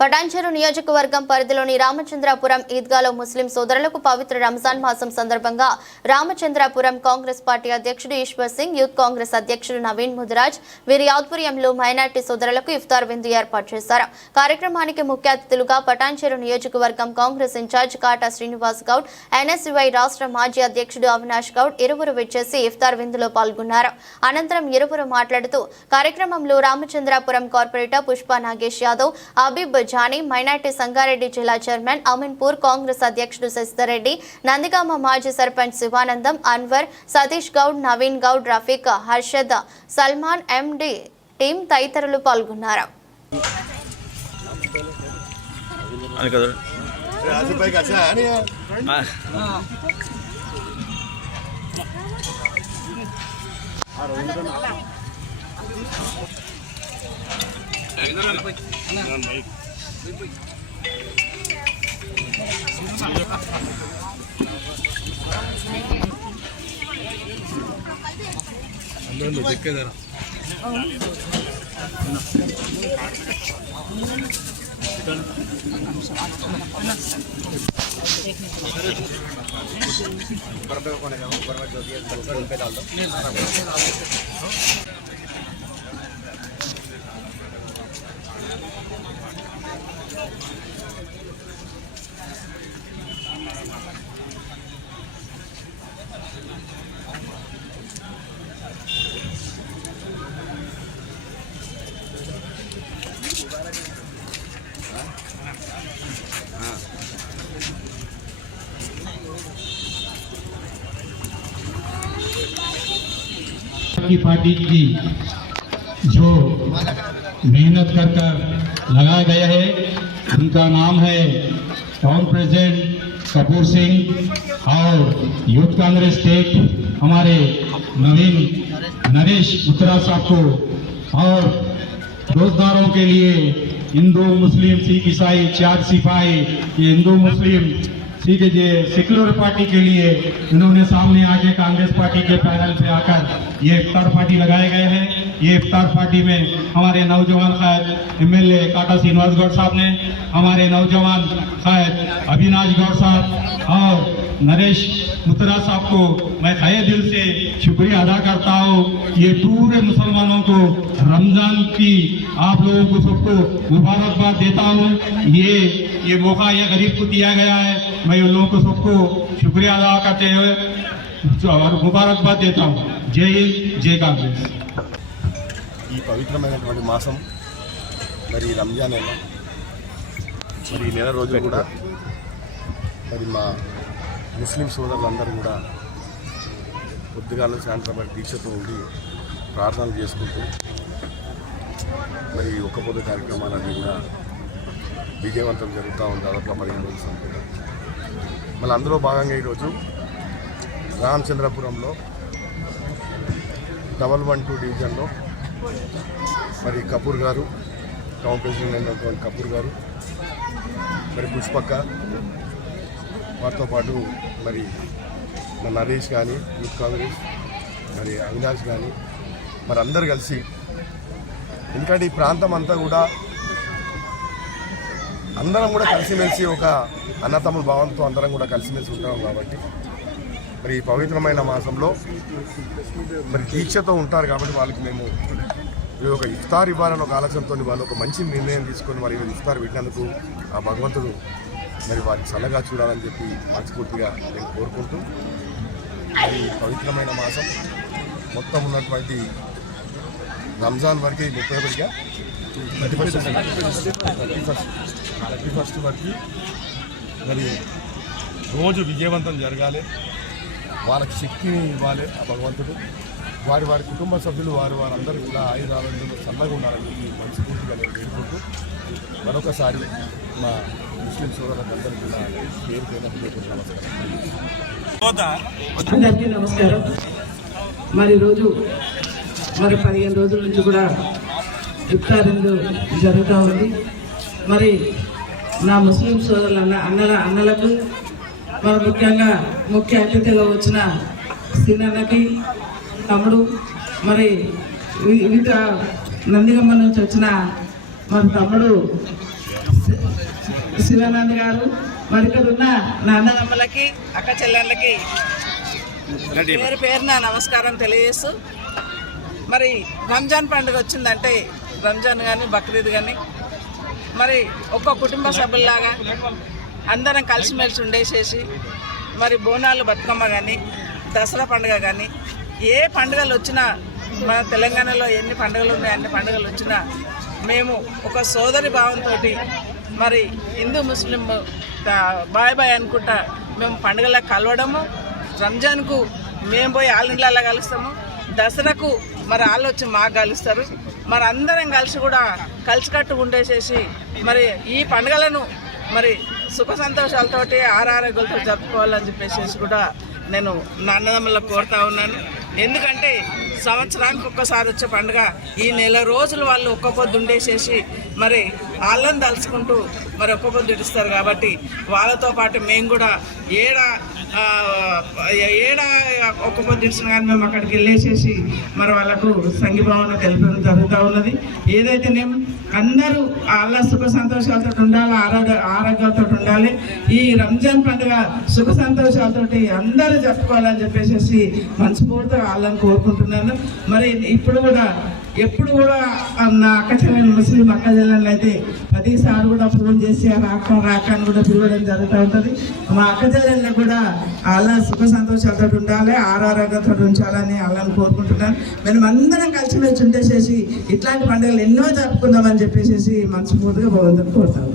పటాన్చెరు నియోజకవర్గం పరిధిలోని రామచంద్రాపురం ఈద్గాలో ముస్లిం సోదరులకు పవిత్ర రంజాన్ మాసం సందర్భంగా రామచంద్రాపురం కాంగ్రెస్ పార్టీ అధ్యక్షుడు ఈశ్వర్ సింగ్, యూత్ కాంగ్రెస్ అధ్యక్షుడు నవీన్ ముదిరాజ్ వీరి ఆధ్వర్యంలో మైనార్టీ సోదరులకు ఇఫ్తార్ విందు ఏర్పాటు చేశారు. కార్యక్రమానికి ముఖ్య అతిథులుగా పటాన్చెరు నియోజకవర్గం కాంగ్రెస్ ఇన్ఛార్జ్ కాటా శ్రీనివాస్ గౌడ్, ఎన్ఎస్యుఐ రాష్ట్ర మాజీ అధ్యక్షుడు అవినాష్ గౌడ్ ఇరువురు విచ్చేసి ఇఫ్తార్ విందులో పాల్గొన్నారు. అనంతరం ఇరువురు మాట్లాడుతూ కార్యక్రమంలో రామచంద్రాపురం కార్పొరేటర్ పుష్ప నాగేష్ యాదవ్, అబీబ్ జానీ, మైనార్టీ సంగారెడ్డి జిల్లా చైర్మన్ అమీన్పూర్ కాంగ్రెస్ అధ్యక్షుడు శశిధర్ రెడ్డి, నందిగామ మాజీ సర్పంచ్ శివానందం, అన్వర్, సతీష్ గౌడ్, నవీన్ గౌడ్, రఫీక్, హర్షద్, సల్మాన్, ఎండి టీం తదితరులు పాల్గొన్నారు. की पार्टी की जो मेहनत कर लगाया गया है, उनका नाम है टाउन प्रेसिडेंट कपूर सिंह और यूथ कांग्रेस स्टेट हमारे नरेश उत्तरा साहब को, और रोजगारों के लिए हिंदू मुस्लिम सिख ईसाई 4 सिपाही, ये हिंदू मुस्लिम ठीक है, ये सेक्युलर पार्टी के लिए इन्होंने सामने आके कांग्रेस पार्टी के पैनल पे आकर ये इफ्तार पार्टी लगाए गए हैं। ये इफ्तार पार्टी में हमारे नौजवान खैर एमएलए काटा श्रीनिवास गौड़ साहब ने, हमारे नौजवान खैर अविनाश गौड़ साहब और नरेश मुतरा साहब को मैं तहे दिल से शुक्रिया अदा करता हूँ। ये पूरे मुसलमानों को रमजान की आप लोगों को सबको मुबारकबाद देता हूँ। ये मौका ये गरीब को दिया गया है, मैं उन लोगों को सबको शुक्रिया अदा करते हुए और मुबारकबाद देता हूँ। जय हिंद, जय कांग्रेस। ఈ పవిత్రమైనటువంటి మాసం మరి రంజాన్ నెల, మరి ఈ నెల రోజు కూడా మరి మా ముస్లిం సోదరులందరూ కూడా పొద్దుగాల సాయంత్రం మరి దీక్షతో ఉండి ప్రార్థనలు చేసుకుంటూ మరి ఒక్క పొద్దు కార్యక్రమాలన్నీ కూడా విజయవంతం జరుగుతూ ఉంది. దాదాపు 15 రోజుల సంఖ్య. మళ్ళీ అందులో భాగంగా ఈరోజు రామచంద్రపురంలో 112 డివిజన్లో మరి కపూర్ గారు, టౌన్ ప్రెసిడెంట్ అయినటువంటి కపూర్ గారు, మరి పుష్పక్క, వారితో పాటు మరి మన నరేష్ కానీ, యూత్ కాంగ్రెస్, మరి అవినాష్ కానీ, మరి అందరు కలిసి, ఎందుకంటే ఈ ప్రాంతం అంతా కూడా అందరం కూడా కలిసిమెలిసి ఒక అన్నతమ్ముల భావంతో అందరం కూడా కలిసిమెలిసి ఉంటాం కాబట్టి మరి ఈ పవిత్రమైన మాసంలో మరి దీక్షతో ఉంటారు కాబట్టి వాళ్ళకి మేము ఒక ఇఫ్తార్ ఇవ్వాలని ఒక ఆలోచనతో వాళ్ళు ఒక మంచి నిర్ణయం తీసుకొని మరి ఇఫ్తార్ పెట్టినందుకు ఆ భగవంతుడు మరి వారికి చల్లగా చూడాలని చెప్పి మనస్ఫూర్తిగా నేను కోరుకుంటూ, మరి పవిత్రమైన మాసం మొత్తం ఉన్నటువంటి రంజాన్ వరకు 31గా 31 వరకు మరి రోజు విజయవంతం జరగాలి, వాళ్ళకి శక్తిని ఇవ్వాలి ఆ భగవంతుడు. వారి కుటుంబ సభ్యులు వారందరూ కూడా ఆయుధాలను చల్లగా ఉండాలని మనస్ఫూర్తిగా నేను వేడుకుంటూ మరొకసారి మా ముస్లిం సోదరులందరికీ కూడా పేరు అందరికీ నమస్కారం. మరి రోజు 15 రోజుల నుంచి కూడా ఇఫ్తార్ జరుగుతూ ఉంది. మరి నా ముస్లిం సోదరుల అన్నలకు మరి ముఖ్యంగా ముఖ్య అతిథిగా వచ్చిన సినన్నకి, తమ్ముడు, మరి వివిధ నందిగమ్మ నుంచి వచ్చిన మరి తమ్ముడు శివానంద్ గారు, మరి ఇక్కడ ఉన్న నా అన్నదమ్ములకి అక్క చెల్లెళ్ళకి పేరు పేరున నమస్కారం తెలియజేస్తూ, మరి రంజాన్ పండుగ వచ్చిందంటే రంజాన్ కానీ బక్రీద్ కానీ మరి ఒక్క కుటుంబ సభ్యుల్లాగా అందరం కలిసిమెలిసి ఉండేసేసి మరి బోనాలు బతుకమ్మ కానీ దసరా పండుగ కానీ ఏ పండుగలు వచ్చినా మన తెలంగాణలో ఎన్ని పండుగలు ఉన్నాయి అన్ని పండుగలు వచ్చినా మేము ఒక సోదరి భావంతో మరి హిందూ ముస్లిం బాయ్ బాయ్ అనుకుంటా మేము పండుగలకు కలవడము, రంజాన్కు మేము పోయి ఆలిండ్లలో కలుస్తాము, దసరాకు మరి వాళ్ళు వచ్చి మాకు కలుస్తారు. మరి అందరం కలిసి కూడా కలిసికట్టు ఉండేసేసి మరి ఈ పండుగలను మరి సుఖ సంతోషాలతోటి ఆరోగ్యాలతో జరుపుకోవాలని చెప్పేసి కూడా నేను నా అన్నదమ్ములకు కోరుతా ఉన్నాను. ఎందుకంటే సంవత్సరానికి ఒక్కసారి వచ్చే పండుగ, ఈ నెల రోజులు వాళ్ళు ఒక్క పొద్దు ఉండేసేసి మరి వాళ్ళని తలుచుకుంటూ మరి ఒక్క పొద్దు ఇడుస్తారు. కాబట్టి వాళ్ళతో పాటు మేము కూడా ఏడ ఒక్క పొద్దు ఇడిచిన కానీ మేము అక్కడికి వెళ్ళేసేసి మరి వాళ్ళకు సంఘీభావన తెలపడం జరుగుతూ ఉన్నది. ఏదైతే నేను అందరూ వాళ్ళ సుఖ సంతోషాలతో ఉండాలి, ఆరోగ్యాలతో ఉండాలి. ఈ రంజాన్ పండుగ సుఖ సంతోషాలతోటి అందరూ జరుపుకోవాలని చెప్పేసి మనస్ఫూర్తిగా వాళ్ళని కోరుకుంటున్నాను. మరి ఇప్పుడు కూడా ఎప్పుడు కూడా నా అక్క చెల్లెలు ముస్లిం అక్క చెల్లెళ్ళు అయితే ప్రతిసారి కూడా ఫోన్ చేసి రాక అని కూడా పిలవడం జరుగుతూ ఉంటుంది. మా అక్క చెల్లెళ్ళు కూడా అలా సుఖ సంతోషాలతో ఉండాలి, ఆరోగ్యంతో ఉంచాలని వాళ్ళని కోరుకుంటున్నాను. మేము అందరం కలిసిమెలిసి ఉండేసేసి ఇట్లాంటి పండుగలు ఎన్నో జరుపుకుందామని చెప్పేసి మనస్ఫూర్తిగా భగవంతుని కోరుతాము.